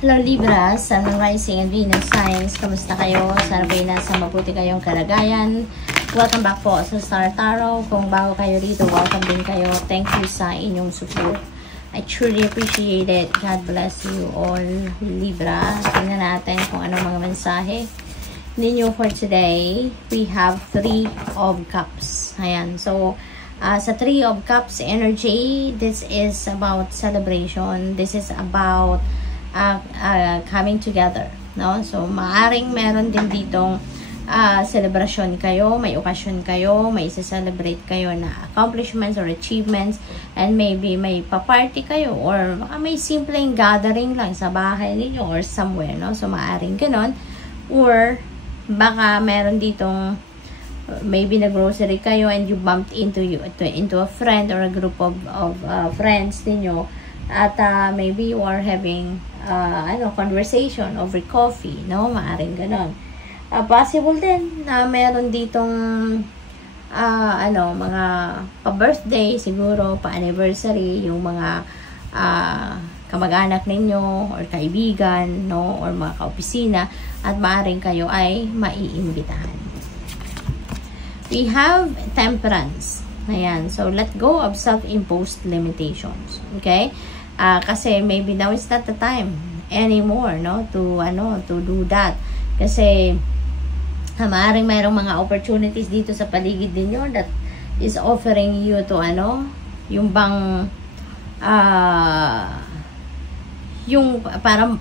Hello Libra, Sun, Rising, and Venus signs. Kamusta kayo? Sana po nasa mabuti kayong kalagayan. Welcome back po sa Star Tarot. Kung bago kayo dito, welcome din kayo. Thank you sa inyong support. I truly appreciate it. God bless you all, Libra. Tingnan natin kung anong mga mensahe ninyo for today. We have 3 of Cups. Ayan. So, sa 3 of Cups energy, this is about celebration. This is about coming together, no? So maaring meron din ditong celebration kayo, may okasyon kayo, may isa-celebrate kayo na accomplishments or achievements, and maybe may pa-party kayo or may simpleng gathering lang sa bahay ninyo or somewhere, no? So maaring ganon, or baka meron ditong maybe na-grocery kayo and you bumped into a friend or a group of friends ninyo, at maybe you are having conversation over coffee, no? Maaring ganon. Possible din na meron ditong mga pa-birthday siguro, pa-anniversary, yung mga kamag-anak ninyo or kaibigan, no? Or mga kaopisina, at maaring kayo ay maiimbitahan. We have Temperance. Ayan. So, let go of self-imposed limitations. Okay? Kasi maybe now is not the time anymore, no? To do that. Kasi maaaring mayroong mga opportunities dito sa paligid ninyo that is offering you to yung bang yung parang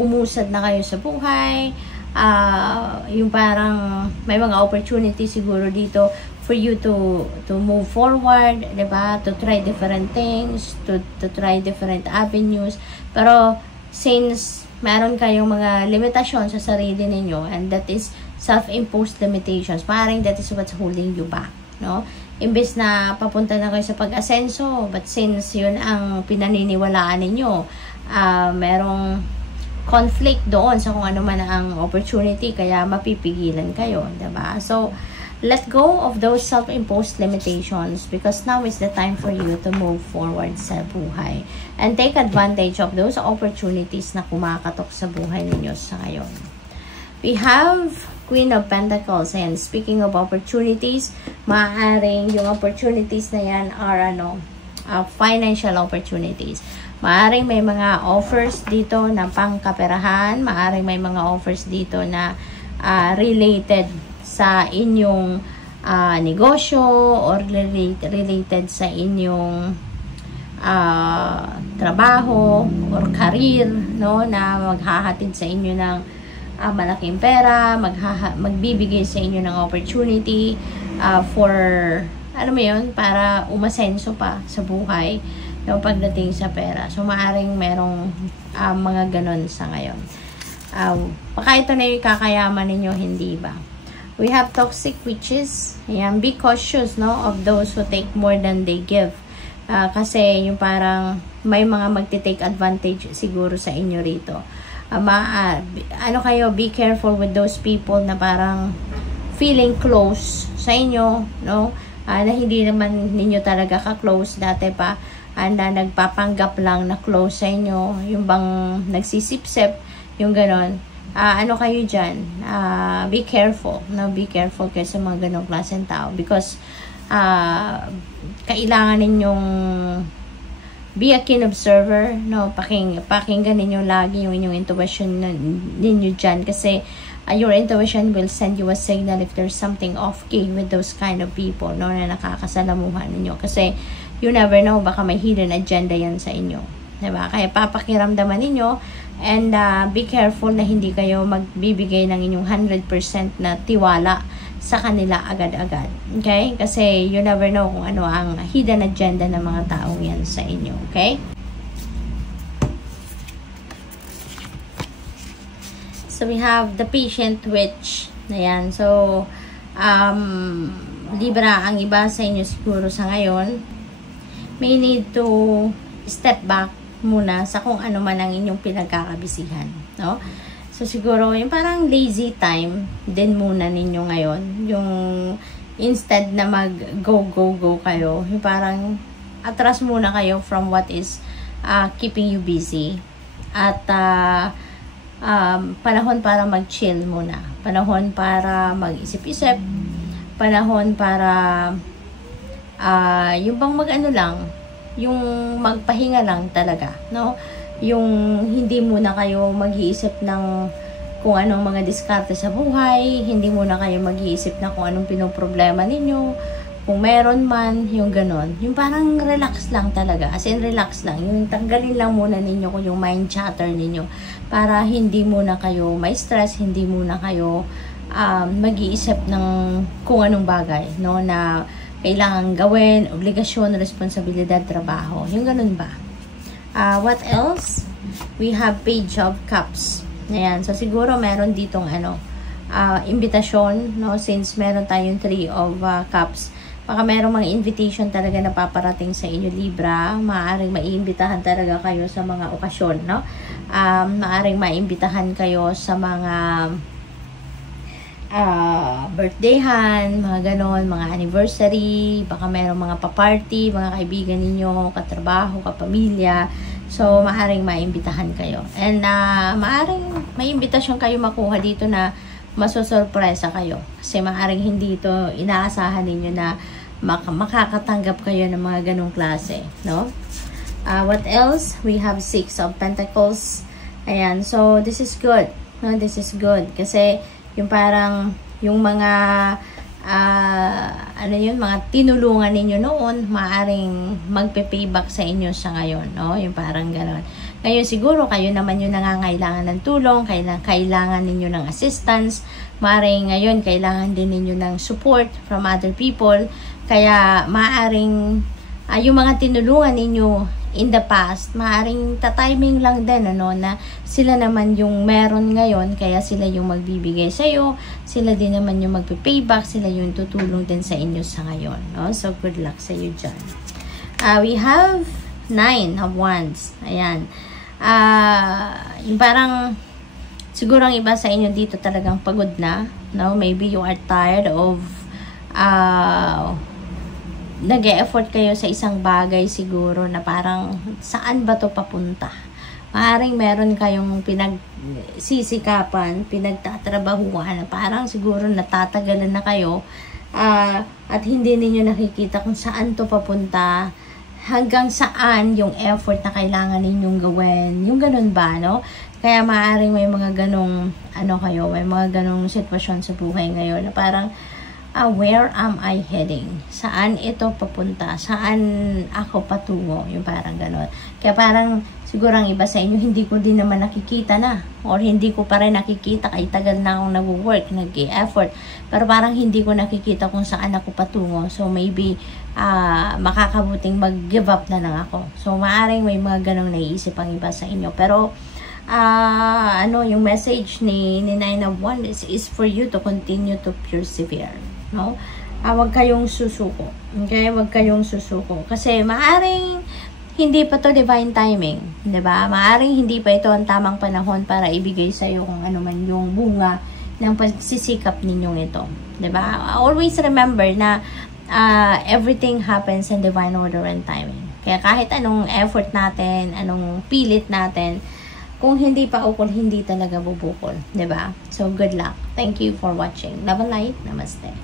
umusad na kayo sa buhay, yung parang may mga opportunities siguro dito for you to move forward, diba? To try different things, to try different avenues. Pero since meron kayong mga limitasyon sa sarili ninyo, and that is self-imposed limitations, parang that is what's holding you back, no? Imbes na papunta na kayo sa pag-asenso, but since yun ang pinaniniwalaan ninyo, merong conflict doon sa kung ano man ang opportunity, kaya mapipigilan kayo, diba? So, let go of those self-imposed limitations because now is the time for you to move forward sa buhay and take advantage of those opportunities na kumakatok sa buhay ninyo sa ngayon. We have Queen of Pentacles, and speaking of opportunities, maaaring yung opportunities na yan are financial opportunities. Maaaring may mga offers dito na pangkaperahan, maaaring may mga offers dito na related sa inyong negosyo or related sa inyong trabaho or career, no, na maghahatid sa inyo ng malaking pera, magbibigay sa inyo ng opportunity for para umasenso pa sa buhay, no, pagdating sa pera. So maaring merong mga ganon sa ngayon. Baka ito na yung kakayaman ninyo, hindi ba? We have Toxic Witches. Ayan, be cautious, no, of those who take more than they give. Kasi yung parang may mga magti-take advantage siguro sa inyo rito. Be careful with those people na parang feeling close sa inyo, no? Na hindi naman ninyo talaga ka-close dati pa. Na nagpapanggap lang na close sa inyo. Yung bang nagsisip-sip, yung ganon. Kayo dyan, be careful, no? Be careful kayo sa mga ganong klaseng tao because kailangan ninyong be a keen observer, no? Pakinggan ninyo lagi yung inyong intuition ninyo dyan kasi your intuition will send you a signal if there's something off-key with those kind of people, no, na nakakasalamuhan ninyo kasi you never know, baka may hidden agenda yan sa inyo, diba? Kaya papakiramdaman ninyo. And be careful na hindi kayo magbibigay ng inyong 100% na tiwala sa kanila agad-agad. Okay? Kasi you never know kung ano ang hidden agenda ng mga taong yan sa inyo. Okay? So we have the Patient Witch. Ayan. So, Libra, ang iba sa inyo siguro sa ngayon, may need to step back muna sa kung ano man ang inyong pinagkakabisihan, no? So siguro yung parang lazy time din muna ninyo ngayon, yung instead na mag go kayo, yung parang atras muna kayo from what is keeping you busy. At panahon para mag-chill muna. Panahon para mag-isip-isip. Panahon para yung bang mag-ano lang, yung magpahinga lang talaga, no? Yung hindi muna kayo mag-iisip ng kung anong mga diskarte sa buhay, hindi muna kayo mag-iisip na kung anong pinoproblema ninyo, kung meron man, yung ganon. Yung parang relax lang talaga, as in relax lang. Yung tanggalin lang muna ninyo kung yung mind chatter ninyo para hindi muna kayo may stress, hindi muna kayo mag-iisip ng kung anong bagay, no, na kailangan gawin, obligasyon, responsibilidad, trabaho. Yung ganun ba? What else? We have Page of Cups. Ayan. So, siguro meron ditong invitasyon, no? Since meron tayong 3 of Cups. Baka merong mga invitation talaga na paparating sa inyo, Libra. Maaaring maiimbitahan talaga kayo sa mga okasyon, no? Maaaring maiimbitahan kayo sa mga birthdayhan, mga ganon, mga anniversary, baka merong mga pa-party, mga kaibigan ninyo, katrabaho, kapamilya. So, maaaring maimbitahan kayo. And maaaring may imbitasyon kayo makuha dito na masusurpresa kayo. Kasi maaaring hindi ito inaasahan ninyo na makakatanggap kayo ng mga ganong klase, no? What else? We have 6 of Pentacles. Ayan. So, this is good. No, this is good. Kasi, yung parang, yung mga mga tinulungan ninyo noon, maaring magpe-payback sa inyo sa ngayon, no? Yung parang gano'n. Ngayon siguro kayo naman yung nangangailangan ng tulong, kailangan ninyo ng assistance, maaring ngayon kailangan din ninyo ng support from other people, kaya maaring yung mga tinulungan ninyo in the past, maaring ta-timing lang din, na sila naman yung meron ngayon, kaya sila yung magbibigay sa'yo, sila din naman yung magpe-payback, sila yung tutulong din sa inyo sa ngayon, no? So, good luck sa iyo dyan. We have 9 of Wands. Ayan. Yung parang, siguro ang iba sa inyo dito talagang pagod na, no? Maybe you are tired of, nag-e-effort kayo sa isang bagay siguro na parang saan ba to papunta? Maaring meron kayong pinagsisikapan, pinagtatrabahuan na parang siguro natatagalan na kayo at hindi ninyo nakikita kung saan to papunta, hanggang saan yung effort na kailangan ninyong gawin. Yung ganun ba, no? Kaya maaring may mga ganong may mga ganong sitwasyon sa buhay ngayon na parang where am I heading? Saan ito papunta? Saan ako patungo? Yung parang gano'n. Kaya parang siguro ang iba sa inyo, hindi ko din naman nakikita na. Or hindi ko pa rin nakikita. Kahit tagal na akong nag-work, nag-effort. Pero parang hindi ko nakikita kung saan ako patungo. So maybe makakabuting mag-give up na lang ako. So maaring may mga ganong naiisip ang iba sa inyo. Pero yung message ni 9 of Wands is for you to continue to persevere. No? Huwag kayong susuko. Okay? Huwag kayong susuko. Kasi maaring hindi pa to divine timing. 'Di ba? Maaring hindi pa ito ang tamang panahon para ibigay sa iyo kung ano man yung bunga ng pagsisikap ninyong ito. 'Di ba? Always remember na everything happens in divine order and timing. Kaya kahit anong effort natin, anong pilit natin, kung hindi pa ukol, hindi talaga bubukol. 'Di ba? So, good luck. Thank you for watching. Love and light. Namaste.